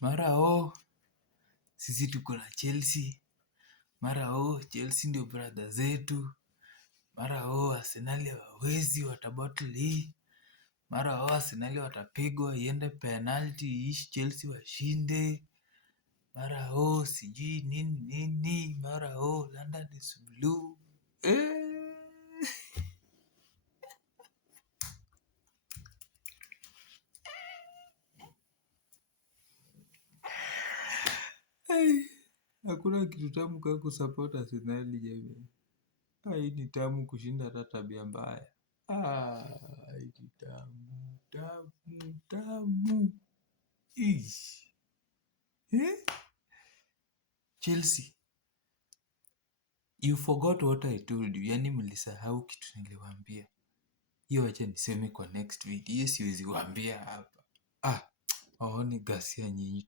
mara sisi tuko na Chelsea, mara Chelsea ndio brother zetu, mara Arsenali hawawezi, watabottle hii, mara Arsenali watapigwa iende penalty iishi Chelsea washinde, mara sijui nini, mara London is blue. Hakuna kitu tamu kama kusupport Arsenali jamani. Hii ni tamu kushinda hata tabia mbaya. Hii ni tamu. Chelsea, you forgot what I told you. Yani mlisahau kitu niliwaambia. Hiyo wacha niseme kwa next video. Hiyo siwezi waambia hapa. Waone ghasia nyinyi.